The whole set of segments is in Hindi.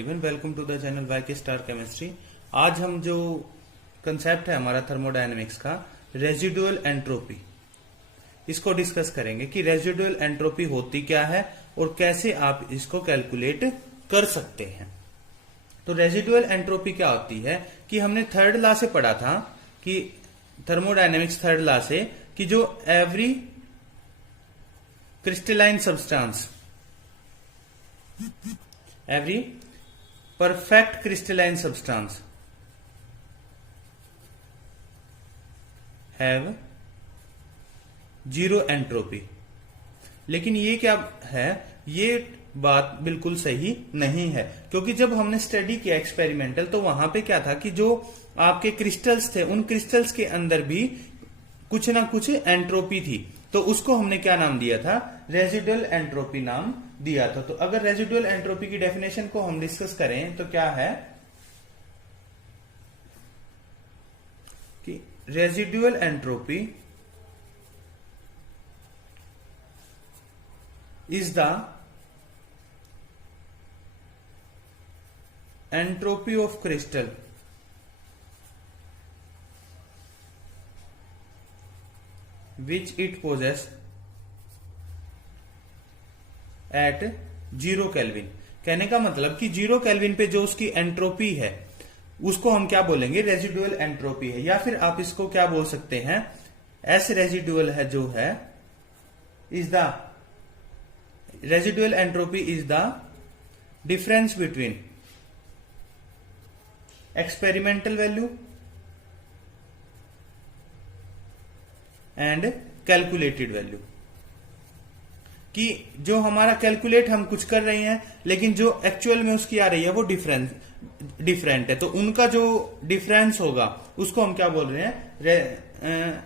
Everyone, welcome to the channel YK star chemistry. आज हम जो कंसेप्ट है हमारा थर्मोडायनेमिक्स का रेजिडुअल एंट्रोपी, इसको डिस्कस करेंगे कि रेजिडुअल एंट्रोपी होती क्या है और कैसे आप इसको कैलकुलेट कर सकते हैं। तो रेजिडुअल एंट्रोपी क्या होती है कि हमने थर्ड लॉ से पढ़ा था कि थर्मोडायनेमिक्स थर्ड लॉ से कि जो every crystalline substance, every perfect crystalline substance have zero entropy। लेकिन ये क्या है, ये बात बिल्कुल सही नहीं है, क्योंकि जब हमने स्टडी किया एक्सपेरिमेंटल तो वहां पे क्या था कि जो आपके क्रिस्टल्स थे उन क्रिस्टल्स के अंदर भी कुछ ना कुछ एंट्रोपी थी, तो उसको हमने क्या नाम दिया था, रेजिडुअल एंट्रोपी नाम दिया था। तो अगर रेजिडुअल एंट्रोपी की डेफिनेशन को हम डिस्कस करें तो क्या है कि residual entropy is the entropy of crystal which it possess at 0 kelvin. कहने का मतलब कि 0 केल्विन पे जो उसकी एंट्रोपी है उसको हम क्या बोलेंगे, रेजिडुअल एंट्रोपी है। या फिर आप इसको क्या बोल सकते हैं, एस रेजिडुअल है जो है is the residual entropy is the difference between experimental value and calculated value. कि जो हमारा कैलकुलेट हम कुछ कर रहे हैं लेकिन जो एक्चुअल में उसकी आ रही है वो डिफरेंट है, तो उनका जो डिफरेंस होगा उसको हम क्या बोल रहे हैं,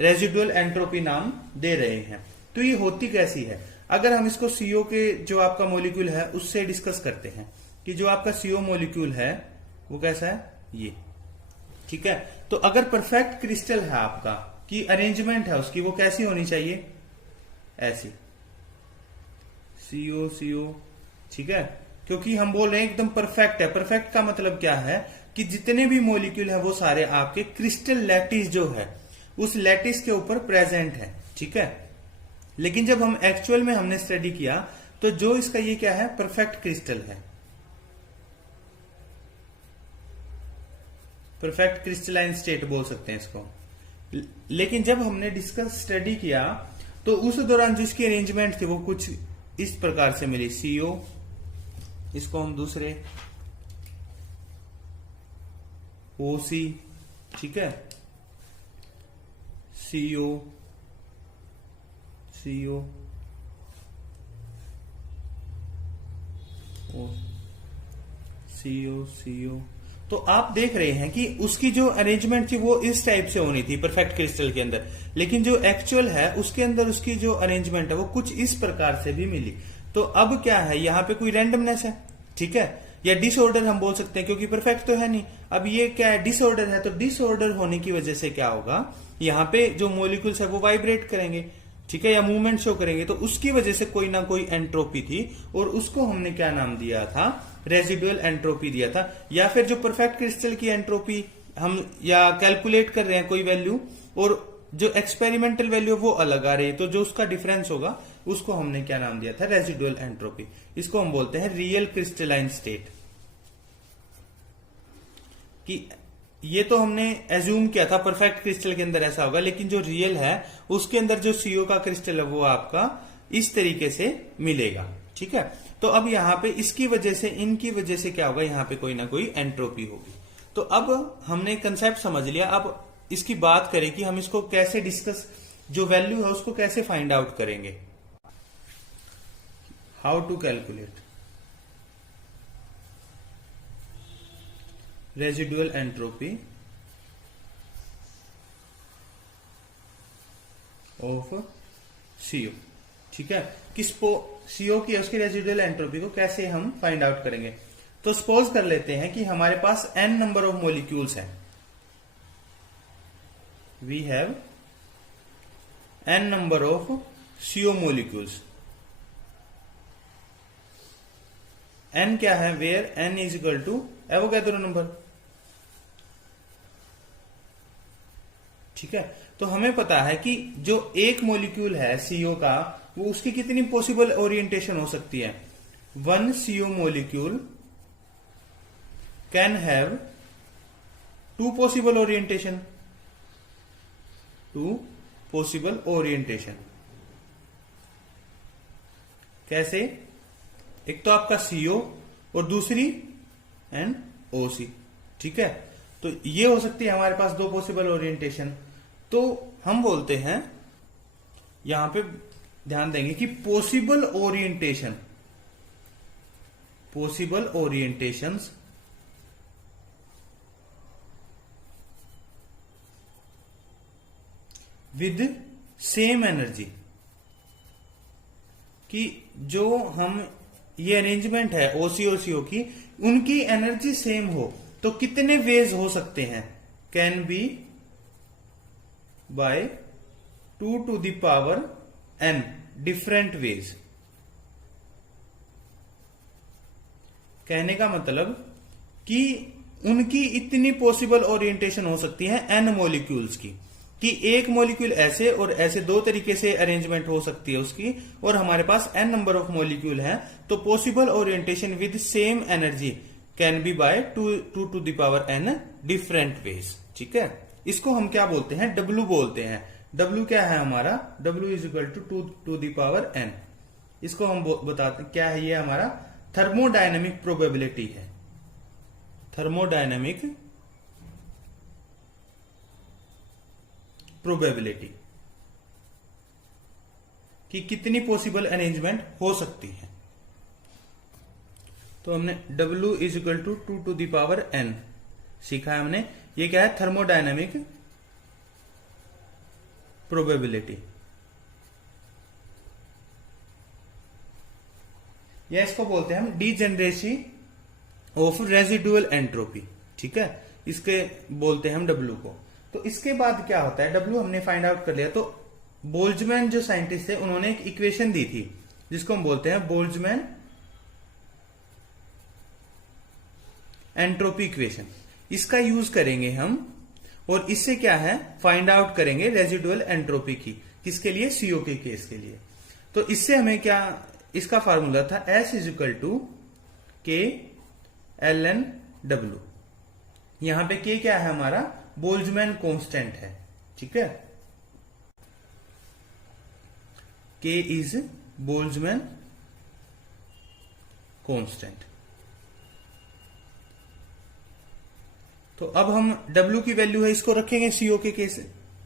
रेजिडुअल एंट्रोपी नाम दे रहे हैं। तो ये होती कैसी है, अगर हम इसको सीओ के जो आपका मॉलिक्यूल है उससे डिस्कस करते हैं कि जो आपका सीओ मॉलिक्यूल है वो कैसा है, ये ठीक है। तो अगर परफेक्ट क्रिस्टल है आपका की अरेंजमेंट है उसकी, वो कैसी होनी चाहिए, ऐसी सीओ सीओ, ठीक है। क्योंकि हम बोल रहे हैं एकदम परफेक्ट है। परफेक्ट का मतलब क्या है कि जितने भी मॉलिक्यूल है वो सारे आपके क्रिस्टल लैटिस जो है उस लैटिस के ऊपर प्रेजेंट है, ठीक है। लेकिन जब हम एक्चुअल में हमने स्टडी किया तो जो इसका ये क्या है, परफेक्ट क्रिस्टल है, परफेक्ट क्रिस्टलाइन स्टेट बोल सकते हैं इसको। लेकिन जब हमने डिस्कस स्टडी किया तो उस दौरान जिसकी अरेंजमेंट थी वो कुछ इस प्रकार से मिली, सीओ, इसको हम दूसरे ओसी, ठीक है, सीओ सीओ ओ सीओ सीओ। तो आप देख रहे हैं कि उसकी जो अरेंजमेंट थी वो इस टाइप से होनी थी परफेक्ट क्रिस्टल के अंदर, लेकिन जो एक्चुअल है उसके अंदर उसकी जो अरेंजमेंट है वो कुछ इस प्रकार से भी मिली। तो अब क्या है, यहाँ पे कोई रैंडमनेस है, ठीक है, या डिसऑर्डर हम बोल सकते हैं, क्योंकि परफेक्ट तो है नहीं। अब ये क्या है, डिसऑर्डर है, तो डिसऑर्डर होने की वजह से क्या होगा, यहाँ पे जो मोलिक्यूल्स है वो वाइब्रेट करेंगे, ठीक है, या मूवमेंट शो करेंगे, तो उसकी वजह से कोई ना कोई एंट्रोपी थी और उसको हमने क्या नाम दिया था, रेजिडुअल एंट्रोपी दिया था। या फिर जो परफेक्ट क्रिस्टल की एंट्रोपी हम या कैलकुलेट कर रहे हैं कोई वैल्यू और जो एक्सपेरिमेंटल वैल्यू वो अलग आ रही है, तो जो उसका डिफरेंस होगा उसको हमने क्या नाम दिया था, रेजिडुअल एंट्रोपी। इसको हम बोलते हैं रियल क्रिस्टलाइन स्टेट। कि ये तो हमने एज्यूम किया था परफेक्ट क्रिस्टल के अंदर ऐसा होगा, लेकिन जो रियल है उसके अंदर जो सीओ का क्रिस्टल है वो आपका इस तरीके से मिलेगा, ठीक है। तो अब यहाँ पे इसकी वजह से, इनकी वजह से क्या होगा, यहाँ पे कोई ना कोई एंट्रोपी होगी। तो अब हमने कंसेप्ट समझ लिया, अब इसकी बात करें कि हम इसको कैसे डिस्कस, जो वैल्यू है उसको कैसे फाइंड आउट करेंगे, how to calculate residual entropy of CO, ठीक है। किसको, सीओ की उसकी रेजिडुअल एंट्रोपी को कैसे हम फाइंड आउट करेंगे। तो सपोज कर लेते हैं कि हमारे पास n नंबर ऑफ मॉलिक्यूल्स हैं, we have n number of CO molecules N क्या है, where N is equal to Avogadro number. ठीक है, तो हमें पता है कि जो एक मॉलिक्यूल है सीओ का, वो उसकी कितनी पॉसिबल ओरिएंटेशन हो सकती है। 1 CO molecule can have 2 possible orientation, 2 possible orientation। कैसे, एक तो आपका CO और दूसरी NOC। ठीक है, तो ये हो सकती है हमारे पास 2 पॉसिबल ओरिएंटेशन। तो हम बोलते हैं, यहां पे ध्यान देंगे कि possible orientation, possible orientations with same energy, कि जो हम ये अरेंजमेंट है ओसी और सीओ की, उनकी एनर्जी सेम हो तो कितने वेज हो सकते हैं, can be by 2 to the power n different ways. कहने का मतलब कि उनकी इतनी पॉसिबल ओरिएंटेशन हो सकती है n मॉलिक्यूल्स की, कि एक मॉलिक्यूल ऐसे और ऐसे 2 तरीके से अरेंजमेंट हो सकती है उसकी, और हमारे पास n नंबर ऑफ मॉलिक्यूल है, तो possible orientation with same energy can be by 2 to the power n different ways. ठीक है, इसको हम क्या बोलते हैं, W बोलते हैं। W क्या है हमारा, W is equal to 2 to the power n। इसको हम बताते हैं क्या है, ये हमारा थर्मोडायनेमिक प्रोबेबिलिटी है, थर्मोडायनेमिक प्रोबेबिलिटी कि कितनी पॉसिबल अरेंजमेंट हो सकती है। तो हमने W is equal to 2 to the power n सीखा है हमने। ये क्या है, थर्मोडायनेमिक प्रोबेबिलिटी, या इसको बोलते हैं हम डीजेनरेसी ऑफ रेजिडुअल एंट्रोपी। ठीक है, इसके बोलते हैं हम W को। तो इसके बाद क्या होता है, W हमने फाइंड आउट कर लिया, तो बोल्ट्जमैन जो साइंटिस्ट थे उन्होंने एक इक्वेशन दी थी जिसको हम बोलते हैं बोल्ट्जमैन एंट्रोपी इक्वेशन। इसका यूज करेंगे हम, और इससे क्या है, फाइंड आउट करेंगे रेजिडुअल एंट्रोपी की, किसके लिए, सीओ के केस के लिए। तो इससे हमें क्या, इसका फार्मूला था S इज इक्वल टू के ln W। यहां पे K क्या है हमारा, बोल्ट्जमैन कांस्टेंट है। ठीक है, K इज बोल्ट्जमैन कांस्टेंट। तो अब हम W की वैल्यू है इसको रखेंगे CO के केस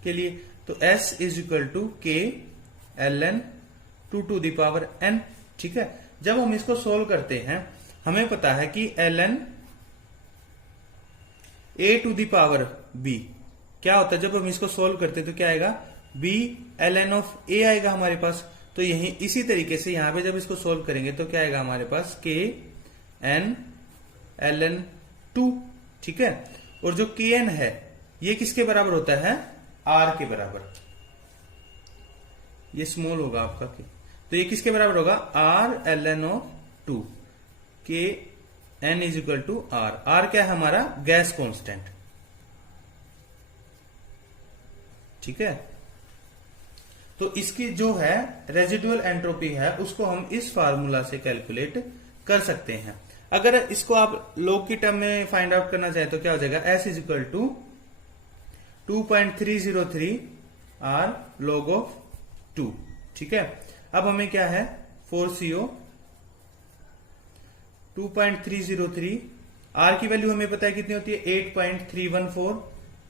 के लिए, तो S इज इक्वल टू के ln 2 to the power n। ठीक है, जब हम इसको सोल्व करते हैं हमें पता है कि ln a to the power b क्या होता है, जब हम इसको सोल्व करते हैं तो क्या आएगा, b ln of a आएगा हमारे पास। तो यही इसी तरीके से यहां पे जब इसको सोल्व करेंगे तो क्या आएगा हमारे पास, k n ln 2। ठीक है, और जो kn है ये किसके बराबर होता है, r के बराबर। ये स्मॉल होगा आपका k, तो ये किसके बराबर होगा, r ln of 2, k n is equal to r। r क्या है हमारा, गैस कांस्टेंट। ठीक है, तो इसकी जो है रेजिडुअल एंट्रोपी है उसको हम इस फार्मूला से कैलकुलेट कर सकते हैं। अगर इसको आप लॉग की टर्म में फाइंड आउट करना चाहे तो क्या हो जाएगा, S is equal to 2.303 R log of 2। ठीक है, अब हमें क्या है, 4CO 2.303, R की वैल्यू हमें पता है कितनी होती है, 8.314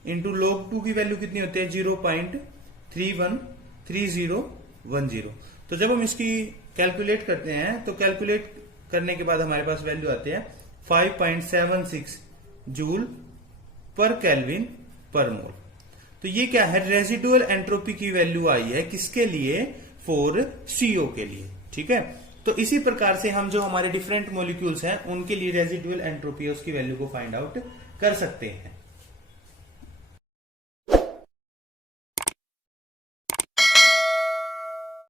इंटू log 2 की वैल्यू कितनी होती है, 0.313010। तो जब हम इसकी कैलकुलेट करते हैं तो कैलकुलेट करने के बाद हमारे पास वैल्यू आती है 5.76 जूल पर केल्विन पर मोल। तो ये क्या है, रेजिडुअल एंट्रोपी की वैल्यू आई है किसके लिए, फॉर सीओ के लिए। ठीक है, तो इसी प्रकार से हम जो हमारे डिफरेंट मॉलिक्यूल्स हैं उनके लिए रेजिडुअल एंट्रोपी उसकी वैल्यू को फाइंड आउट कर सकते हैं।